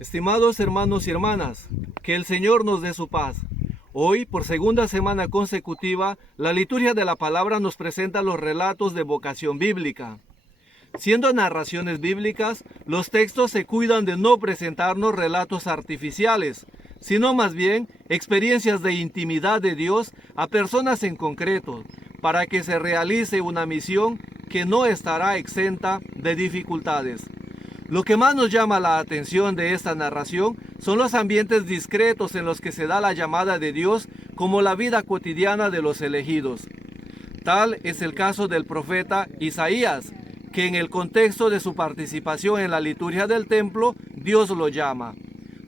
Estimados hermanos y hermanas, que el Señor nos dé su paz. Hoy, por segunda semana consecutiva, la liturgia de la palabra nos presenta los relatos de vocación bíblica. Siendo narraciones bíblicas, los textos se cuidan de no presentarnos relatos artificiales, sino más bien experiencias de intimidad de Dios a personas en concreto, para que se realice una misión que no estará exenta de dificultades. Lo que más nos llama la atención de esta narración son los ambientes discretos en los que se da la llamada de Dios como la vida cotidiana de los elegidos. Tal es el caso del profeta Isaías, que en el contexto de su participación en la liturgia del templo, Dios lo llama.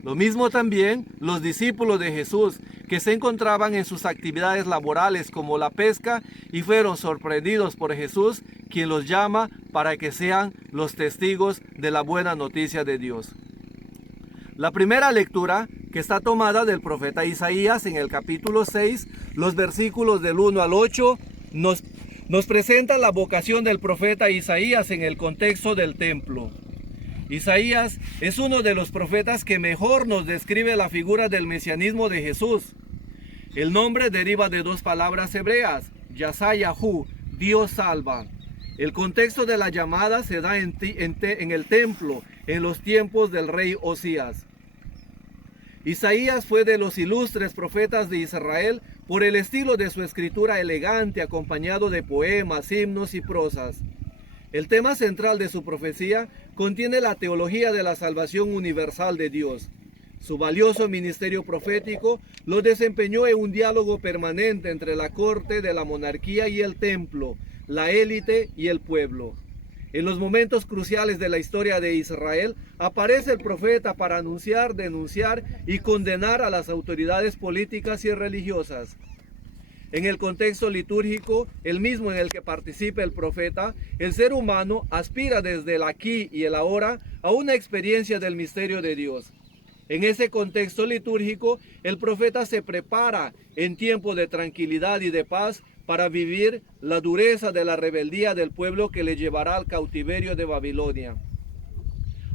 Lo mismo también los discípulos de Jesús, que se encontraban en sus actividades laborales como la pesca y fueron sorprendidos por Jesús, quien los llama para que sean los testigos de la buena noticia de Dios. La primera lectura, que está tomada del profeta Isaías en el capítulo 6, los versículos del 1 al 8, nos presenta la vocación del profeta Isaías en el contexto del templo. Isaías es uno de los profetas que mejor nos describe la figura del mesianismo de Jesús. El nombre deriva de dos palabras hebreas, Yasayahu, Dios salva. El contexto de la llamada se da en el templo, en los tiempos del rey Osías. Isaías fue de los ilustres profetas de Israel por el estilo de su escritura elegante, acompañado de poemas, himnos y prosas. El tema central de su profecía contiene la teología de la salvación universal de Dios. Su valioso ministerio profético lo desempeñó en un diálogo permanente entre la corte de la monarquía y el templo, la élite y el pueblo. En los momentos cruciales de la historia de Israel, aparece el profeta para anunciar, denunciar y condenar a las autoridades políticas y religiosas. En el contexto litúrgico, el mismo en el que participa el profeta, el ser humano aspira desde el aquí y el ahora a una experiencia del misterio de Dios. En ese contexto litúrgico, el profeta se prepara en tiempo de tranquilidad y de paz para vivir la dureza de la rebeldía del pueblo que le llevará al cautiverio de Babilonia.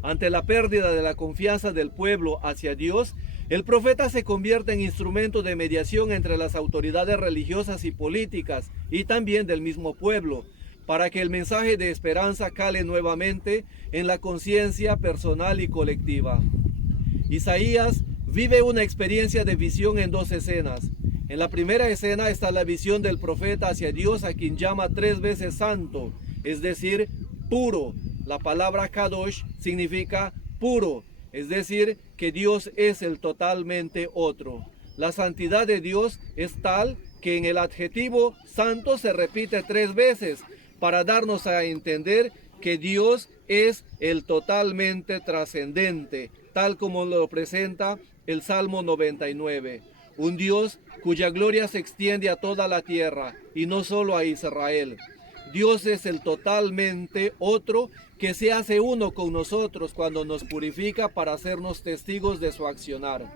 Ante la pérdida de la confianza del pueblo hacia Dios, el profeta se convierte en instrumento de mediación entre las autoridades religiosas y políticas y también del mismo pueblo, para que el mensaje de esperanza cale nuevamente en la conciencia personal y colectiva. Isaías vive una experiencia de visión en dos escenas. En la primera escena está la visión del profeta hacia Dios, a quien llama 3 veces santo, es decir, puro. La palabra Kadosh significa puro, es decir, que Dios es el totalmente otro. La santidad de Dios es tal que en el adjetivo santo se repite 3 veces para darnos a entender que Dios es el totalmente trascendente, tal como lo presenta el Salmo 99. Un Dios cuya gloria se extiende a toda la tierra y no solo a Israel. Dios es el totalmente otro que se hace uno con nosotros cuando nos purifica para hacernos testigos de su accionar.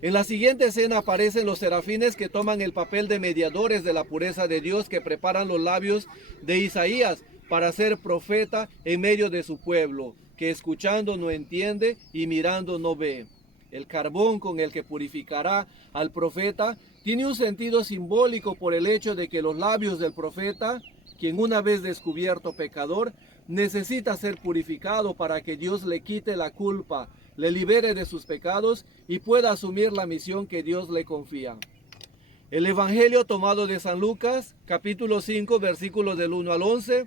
En la siguiente escena aparecen los serafines que toman el papel de mediadores de la pureza de Dios, que preparan los labios de Isaías para ser profeta en medio de su pueblo, que escuchando no entiende y mirando no ve. El carbón con el que purificará al profeta tiene un sentido simbólico por el hecho de que los labios del profeta, quien una vez descubierto pecador, necesita ser purificado para que Dios le quite la culpa, le libere de sus pecados y pueda asumir la misión que Dios le confía. El Evangelio tomado de San Lucas, capítulo 5, versículos del 1 al 11,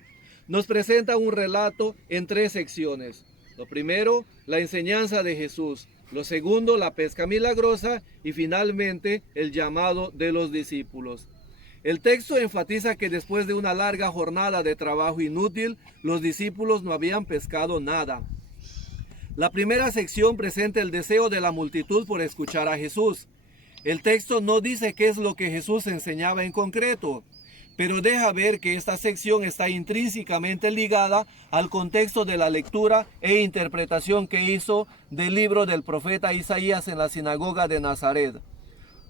nos presenta un relato en 3 secciones. Lo primero, la enseñanza de Jesús. Lo segundo, la pesca milagrosa y finalmente el llamado de los discípulos. El texto enfatiza que después de una larga jornada de trabajo inútil, los discípulos no habían pescado nada. La primera sección presenta el deseo de la multitud por escuchar a Jesús. El texto no dice qué es lo que Jesús enseñaba en concreto, pero deja ver que esta sección está intrínsecamente ligada al contexto de la lectura e interpretación que hizo del libro del profeta Isaías en la sinagoga de Nazaret,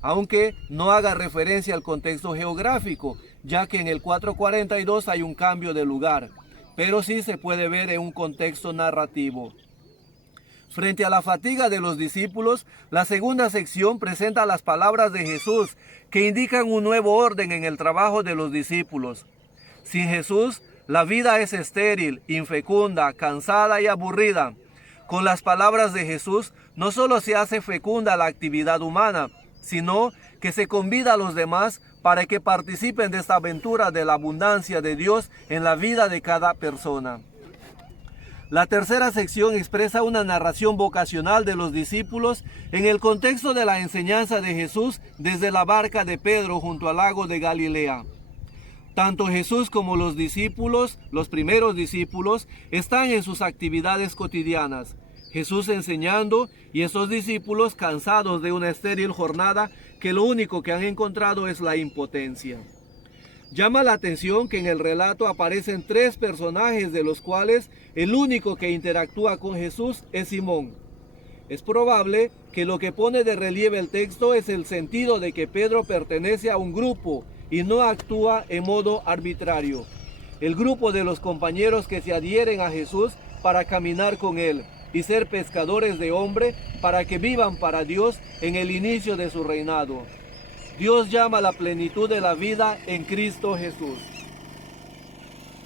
aunque no haga referencia al contexto geográfico, ya que en el 442 hay un cambio de lugar, pero sí se puede ver en un contexto narrativo. Frente a la fatiga de los discípulos, la segunda sección presenta las palabras de Jesús que indican un nuevo orden en el trabajo de los discípulos. Sin Jesús, la vida es estéril, infecunda, cansada y aburrida. Con las palabras de Jesús, no solo se hace fecunda la actividad humana, sino que se convida a los demás para que participen de esta aventura de la abundancia de Dios en la vida de cada persona. La tercera sección expresa una narración vocacional de los discípulos en el contexto de la enseñanza de Jesús desde la barca de Pedro junto al lago de Galilea. Tanto Jesús como los discípulos, los primeros discípulos, están en sus actividades cotidianas. Jesús enseñando y esos discípulos cansados de una estéril jornada que lo único que han encontrado es la impotencia. Llama la atención que en el relato aparecen 3 personajes de los cuales el único que interactúa con Jesús es Simón. Es probable que lo que pone de relieve el texto es el sentido de que Pedro pertenece a un grupo y no actúa en modo arbitrario. El grupo de los compañeros que se adhieren a Jesús para caminar con él y ser pescadores de hombre para que vivan para Dios en el inicio de su reinado. Dios llama a la plenitud de la vida en Cristo Jesús.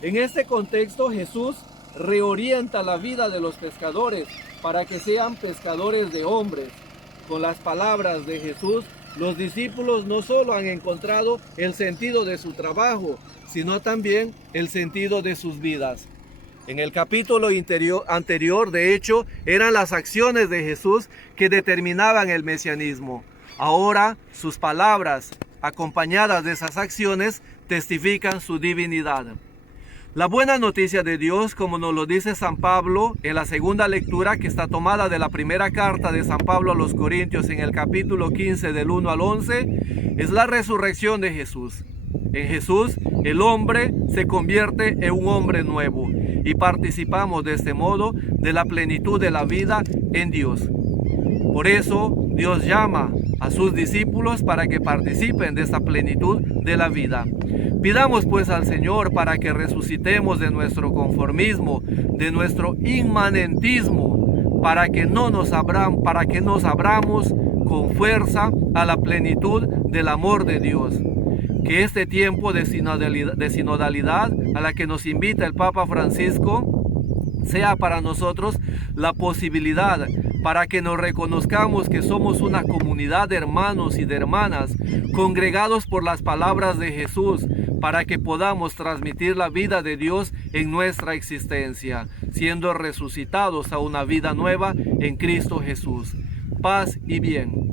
En este contexto, Jesús reorienta la vida de los pescadores para que sean pescadores de hombres. Con las palabras de Jesús, los discípulos no solo han encontrado el sentido de su trabajo, sino también el sentido de sus vidas. En el capítulo anterior, de hecho, eran las acciones de Jesús que determinaban el mesianismo. Ahora, sus palabras, acompañadas de esas acciones, testifican su divinidad. La buena noticia de Dios, como nos lo dice San Pablo en la segunda lectura que está tomada de la primera carta de San Pablo a los Corintios en el capítulo 15 del 1 al 11, es la resurrección de Jesús. En Jesús, el hombre se convierte en un hombre nuevo y participamos de este modo de la plenitud de la vida en Dios. Por eso, Dios llama a sus discípulos para que participen de esta plenitud de la vida. Pidamos pues al Señor para que resucitemos de nuestro conformismo, de nuestro inmanentismo, para que nos abramos con fuerza a la plenitud del amor de Dios. Que este tiempo de sinodalidad a la que nos invita el Papa Francisco sea para nosotros la posibilidad para que nos reconozcamos que somos una comunidad de hermanos y de hermanas congregados por las palabras de Jesús, para que podamos transmitir la vida de Dios en nuestra existencia, siendo resucitados a una vida nueva en Cristo Jesús. Paz y bien.